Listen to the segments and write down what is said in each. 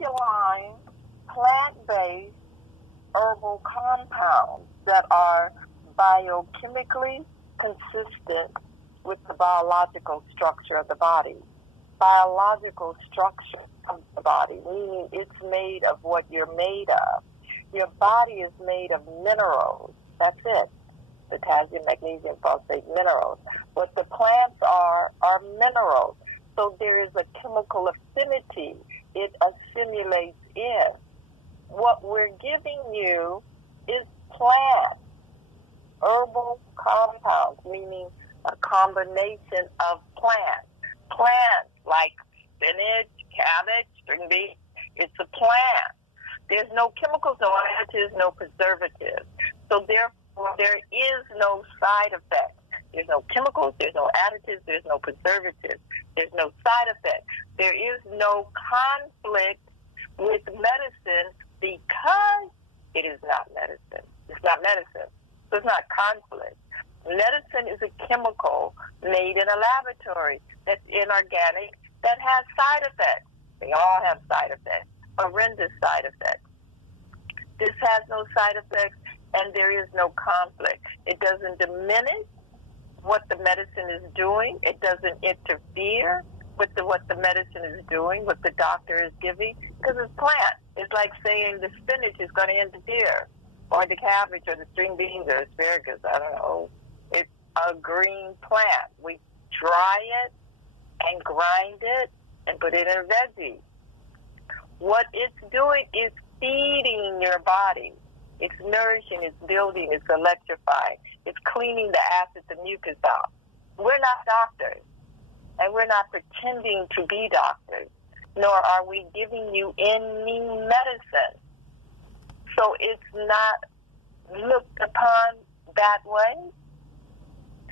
alkaline, plant-based herbal compounds that are biochemically consistent with the biological structure of the body. Biological structure of the body, meaning it's made of what you're made of. Your body is made of minerals. That's it. Potassium, magnesium, phosphate, minerals. What the plants are minerals. So there is a chemical affinity. It assimilates in. What we're giving you is plant, herbal compounds, meaning a combination of plants. Plants like spinach, cabbage, string beans. It's a plant. There's no chemicals, no additives, no preservatives. So therefore, there is no side effect. There's no chemicals, there's no additives, there's no preservatives. There's no side effect. There is no conflict with medicine because it is not medicine. It's not medicine. So it's not conflict. Medicine is a chemical made in a laboratory that's inorganic that has side effects. They all have side effects, horrendous side effects. This has no side effects, and there is no conflict. It doesn't diminish what the medicine is doing. It doesn't interfere with what the medicine is doing, what the doctor is giving, because it's plant. It's like saying the spinach is going to interfere, or the cabbage, or the string beans, or asparagus. I don't know. It's a green plant. We dry it and grind it and put it in a veggie. What it's doing is feeding your body. It's nourishing, it's building, it's electrifying. It's cleaning the acid, the mucus out. We're not doctors, and we're not pretending to be doctors, nor are we giving you any medicine. So it's not looked upon that way.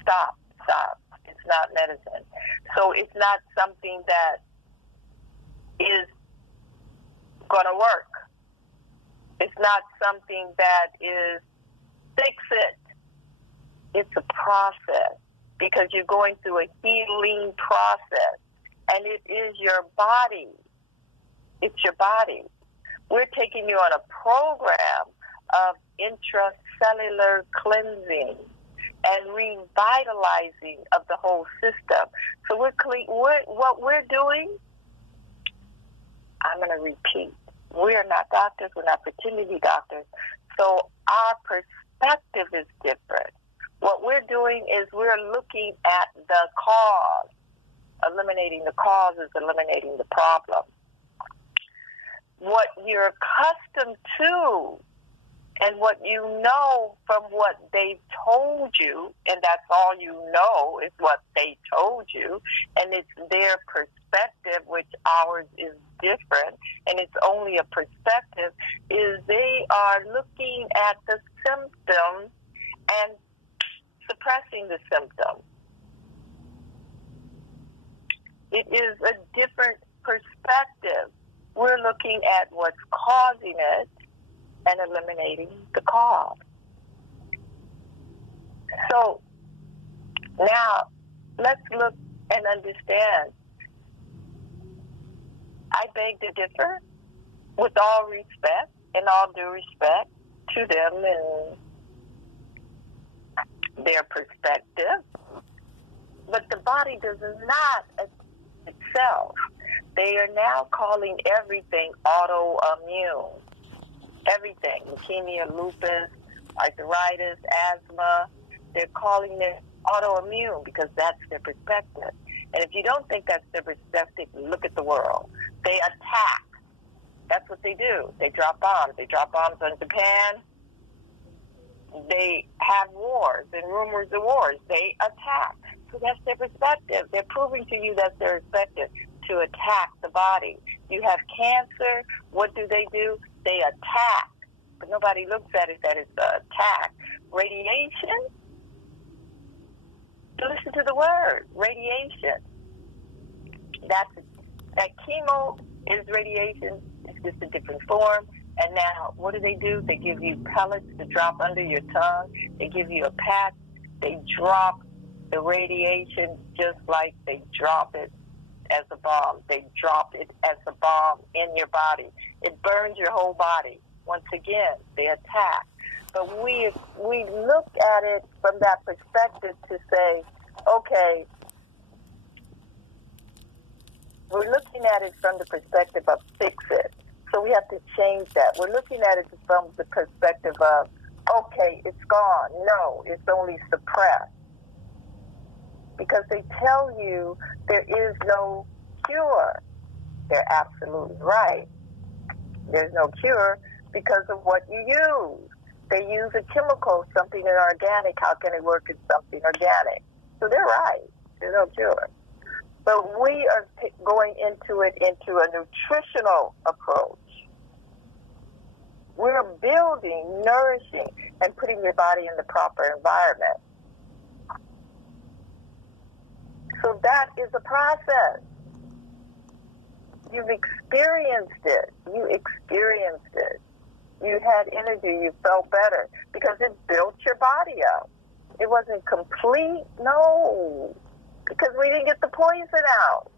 Stop. It's not medicine. So it's not something that is going to work. It's not something that is fix it. It's a process, because you're going through a healing process, and it is your body. It's your body. We're taking you on a program of intracellular cleansing and revitalizing of the whole system. So what we're doing, I'm going to repeat, we're not doctors, we're not pretending to be doctors, so our perspective is different. What we're doing is we're looking at the cause. Eliminating the cause is eliminating the problem. What you're accustomed to and what you know from what they've told you, and that's all you know is what they told you, and it's their perspective, which ours is different, and it's only a perspective, is they are looking at the symptom and suppressing the symptom. It is a different perspective. We're looking at what's causing it and eliminating the cause. So now let's look and understand. I beg to differ, with all respect and all due respect to them and their perspective, but the body does not itself. They are now calling everything autoimmune. Everything, leukemia, lupus, arthritis, asthma, they're calling it autoimmune because that's their perspective. And if you don't think that's their perspective, look at the world. They attack. That's what they do. They drop bombs. They drop bombs on Japan. They have wars and rumors of wars. They attack. So that's their perspective. They're proving to you that's their perspective, to attack the body. You have cancer. What do? They attack. But nobody looks at it that it's an attack. Radiation. Listen to the word, radiation. That chemo is radiation. It's just a different form. And now, what do? They give you pellets to drop under your tongue. They give you a patch. They drop the radiation just like they drop it as a bomb. They drop it as a bomb in your body. It burns your whole body. Once again, they attack. But we look at it from that perspective to say, okay, we're looking at it from the perspective of fix it. So we have to change that. We're looking at it from the perspective of, okay, it's gone. No, it's only suppressed. Because they tell you there is no cure. They're absolutely right. There's no cure because of what you use. They use a chemical, something inorganic. How can it work in something organic? So they're right. There's no cure. But we are going into a nutritional approach. We're building, nourishing, and putting your body in the proper environment. So that is a process. You've experienced it. You experienced it. You had energy. You felt better because it built your body up. It wasn't complete. No. Because we didn't get the poison out.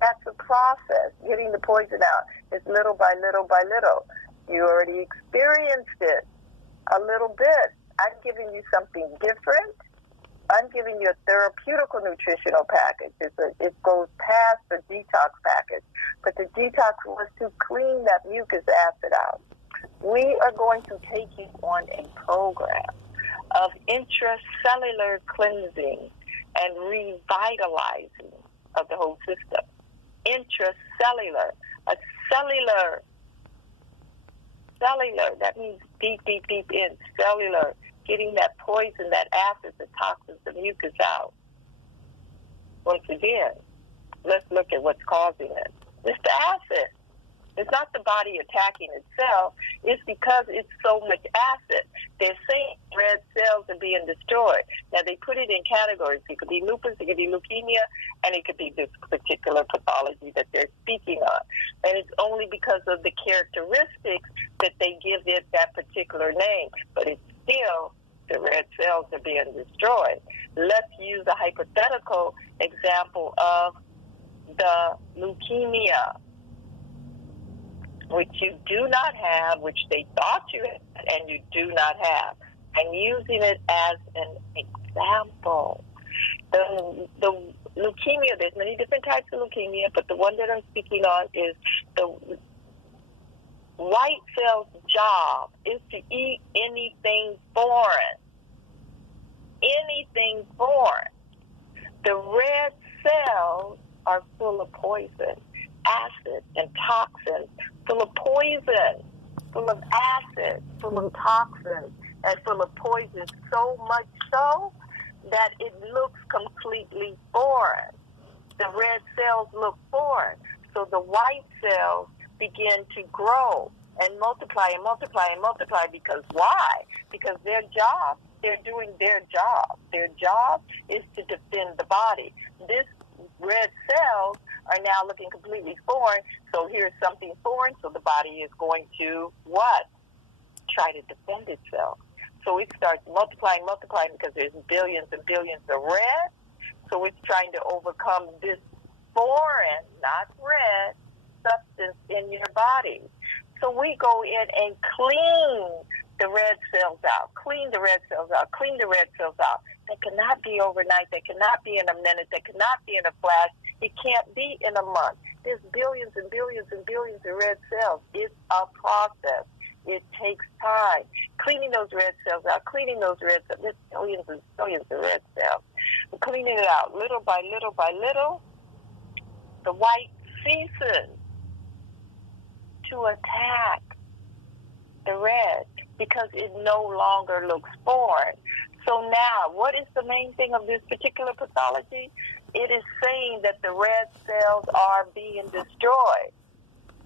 That's the process. Getting the poison out is little by little by little. You already experienced it a little bit. I'm giving you something different. I'm giving you a therapeutical nutritional package. It goes past the detox package. But the detox was to clean that mucus acid out. We are going to take you on a program of intracellular cleansing and revitalizing of the whole system. Intracellular, a cellular, that means deep, deep, deep in, cellular, getting that poison, that acid, the toxins, the mucus out. Once again, let's look at what's causing it. It's the acid. It's not the body attacking itself. It's because it's so much acid. They're saying red cells are being destroyed. Now, they put it in categories. It could be lupus, it could be leukemia, and it could be this particular pathology that they're speaking on. And it's only because of the characteristics that they give it that particular name. But it's still the red cells are being destroyed. Let's use a hypothetical example of the leukemia, which you do not have, which they thought you had, and you do not have. I'm using it as an example. The leukemia, there's many different types of leukemia, but the one that I'm speaking on is the white cell's job is to eat anything foreign. Anything foreign. The red cells are full of poison, acid, and toxins, full of poison, full of acid, full of toxins, and full of poison, so much so that it looks completely foreign. The red cells look foreign, so the white cells begin to grow and multiply and multiply and multiply. Because why? Because their job, they're doing their job. Their job is to defend the body. This red cells are now looking completely foreign. So here's something foreign, so the body is going to what? Try to defend itself. So it starts multiplying because there's billions and billions of red. So it's trying to overcome this foreign, not red, substance in your body. So we go in and clean the red cells out, clean the red cells out, clean the red cells out. That cannot be overnight. That cannot be in a minute. That cannot be in a flash. It can't be in a month. There's billions and billions and billions of red cells. It's a process. It takes time. Cleaning those red cells out, cleaning those red cells. There's billions and billions of red cells. We're cleaning it out little by little by little. The white ceases to attack the red because it no longer looks foreign. So now, what is the main thing of this particular pathology? It is saying that the red cells are being destroyed.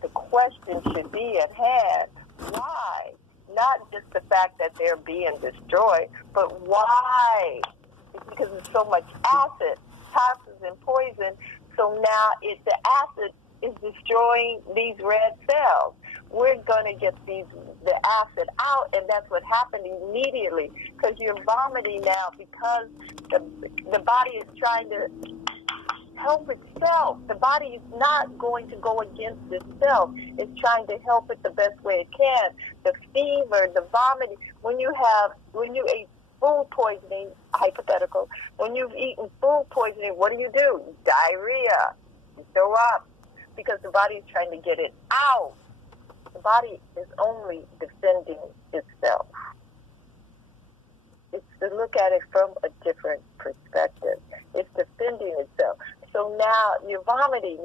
The question should be at hand, why? Not just the fact that they're being destroyed, but why? It's because there's so much acid, toxins, and poison. So now the acid is destroying these red cells. We're going to get the acid out, and that's what happened immediately, because you're vomiting now because the body is trying to help itself. The body is not going to go against itself. It's trying to help it the best way it can. The fever, the vomiting. When you ate food poisoning, hypothetical, when you've eaten food poisoning, what do? Diarrhea. You throw up because the body is trying to get it out. The body is only defending itself. It's to look at it from a different perspective. It's defending itself. So now you're vomiting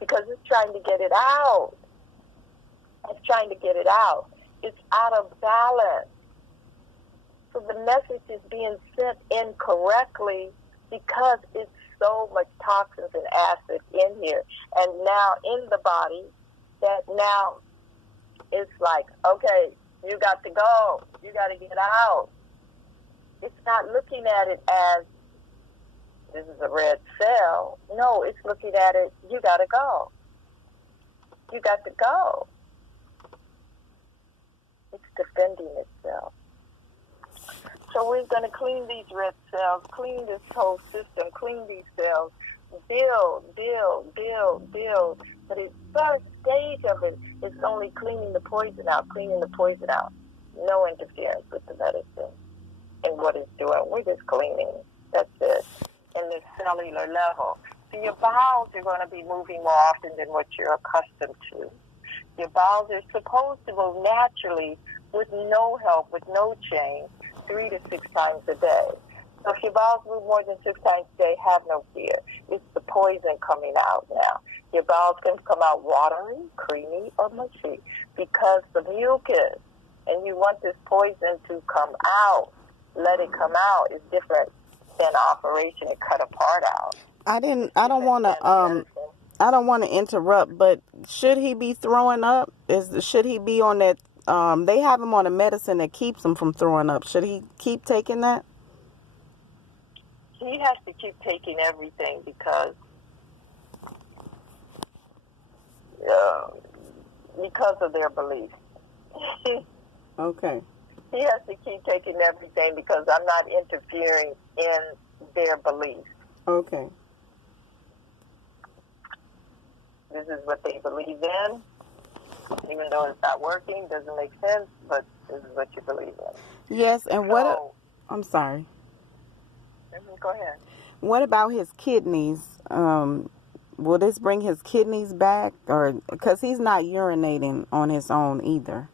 because it's trying to get it out. It's trying to get it out. It's out of balance. So the message is being sent incorrectly because it's so much toxins and acid in here. And now in the body, that now it's like, okay, you got to go. You got to get out. It's not looking at it as this is a red cell. No, it's looking at it, you got to go. You got to go. It's defending itself. So we're going to clean these red cells, clean this whole system, clean these cells, build. But the first stage of it is only cleaning the poison out. No interference with the medicine and what it's doing. We're just cleaning. That's it. In the cellular level. So your bowels are going to be moving more often than what you're accustomed to. Your bowels are supposed to move naturally with no help, with no change, 3 to 6 times a day. So if your bowels move more than 6 times a day, have no fear. It's the poison coming out now. Your bowels can come out watery, creamy, or mushy because the mucus, and you want this poison to come out. Let it come out is different than operation and cut a part out. I don't want to interrupt, but should he be throwing up? Should he be on that? They have him on a medicine that keeps him from throwing up. Should he keep taking that? He has to keep taking everything because of their beliefs. Okay. He has to keep taking everything because I'm not interfering in their beliefs. Okay. This is what they believe in. Even though it's not working, doesn't make sense, but this is what you believe in. Yes, and I'm sorry. Go ahead. What about his kidneys? Will this bring his kidneys back? Or because he's not urinating on his own either.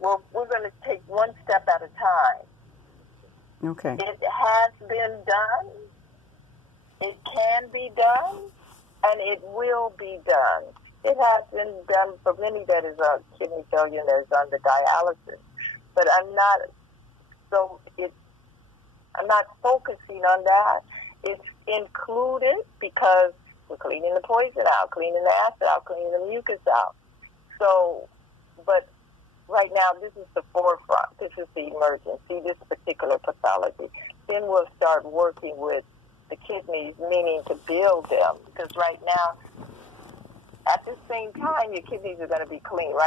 Well, we're going to take one step at a time. Okay. It has been done. It can be done. And it will be done. It has been done for many that is on kidney failure that is under dialysis. But I'm not focusing on that. It's included because we're cleaning the poison out, cleaning the acid out, cleaning the mucus out. So, but right now, this is the forefront. This is the emergency, this particular pathology. Then we'll start working with the kidneys, meaning to build them. Because right now, at the same time, your kidneys are going to be clean, right?